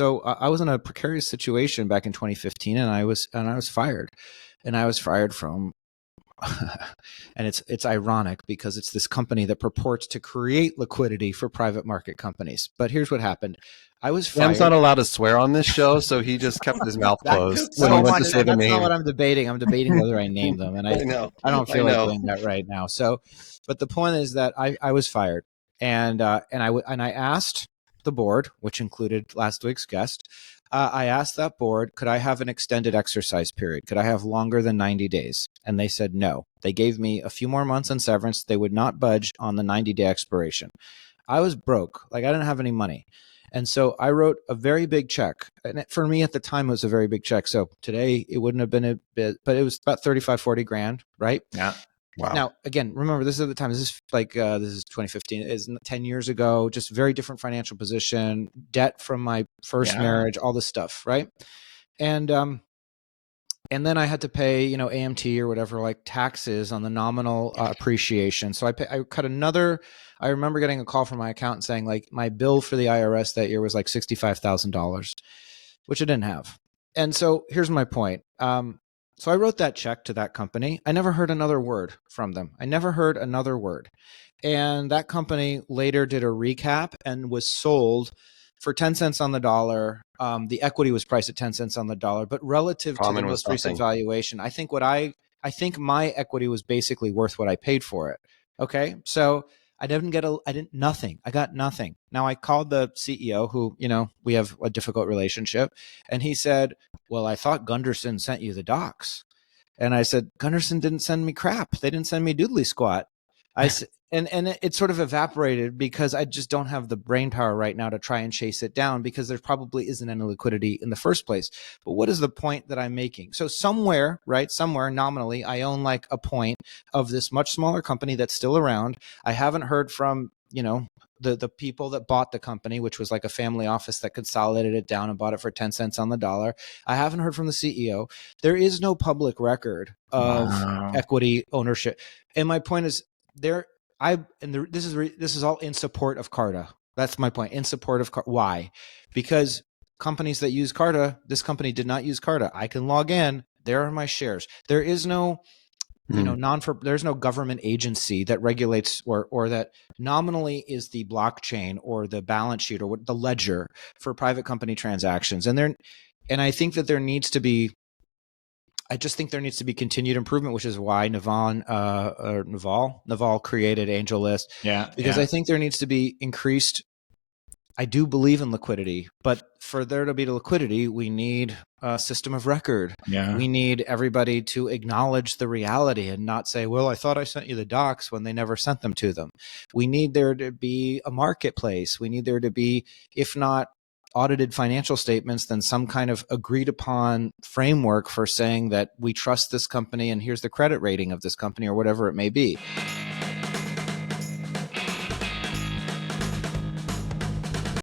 So I was in a precarious situation back in 2015, and I was fired, and I was fired from. And it's ironic because it's this company that purports to create liquidity for private market companies. But here's what happened. I was Sam's fired. not allowed to swear on this show, so he just kept his mouth closed when he went to say the That's not name. what I'm debating. I'm debating whether I name them, and I know. don't feel like doing that right now. So, but the point is that I was fired, and I asked the board, which included last week's guest. I asked that board, could I have an extended exercise period? Could I have longer than 90 days? And they said no. They gave me a few more months in severance. They would not budge on the 90-day expiration. I was broke. Like, I didn't have any money. And so I wrote a very big check. And for me at the time, it was a very big check. So today it wouldn't have been a bit, but it was about 35, 40 grand, right? Yeah. Wow. Now, again, remember, this is at the time. This is like this is 2015. Is 10 years ago. Just very different financial position, debt from my first marriage, all this stuff, right? And then I had to pay, AMT or whatever, like taxes on the nominal appreciation. So I cut another. I remember getting a call from my accountant saying like my bill for the IRS that year was like $65,000, which I didn't have. And so here's my point. So I wrote that check to that company. I never heard another word from them. I never heard another word. And that company later did a recap and was sold for 10 cents on the dollar. The equity was priced at 10 cents on the dollar, but relative to the most recent valuation, I think my equity was basically worth what I paid for it. Okay. So I got nothing. Now I called the CEO who, we have a difficult relationship, and he said, well, I thought Gunderson sent you the docs. And I said, Gunderson didn't send me crap. They didn't send me doodly squat. And it sort of evaporated because I just don't have the brain power right now to try and chase it down because there probably isn't any liquidity in the first place. But what is the point that I'm making? So somewhere nominally, I own like a point of this much smaller company that's still around. I haven't heard from, the people that bought the company, which was like a family office that consolidated it down and bought it for 10 cents on the dollar. I haven't heard from the CEO. There is no public record of equity ownership. And my point is this is all in support of Carta. That's my point. In support of Carta. Why? Because companies that use Carta, this company did not use Carta. I can log in. There are my shares. There is no there's no government agency that regulates or that nominally is the blockchain or the balance sheet or the ledger for private company transactions. And I think that there needs to be continued improvement, which is why Naval created AngelList. Because I think there needs to be increased. I do believe in liquidity, but for there to be liquidity, we need a system of record. We need everybody to acknowledge the reality and not say, well, I thought I sent you the docs when they never sent them to them. We need there to be a marketplace. We need there to be, if not audited financial statements, then some kind of agreed upon framework for saying that we trust this company and here's the credit rating of this company or whatever it may be.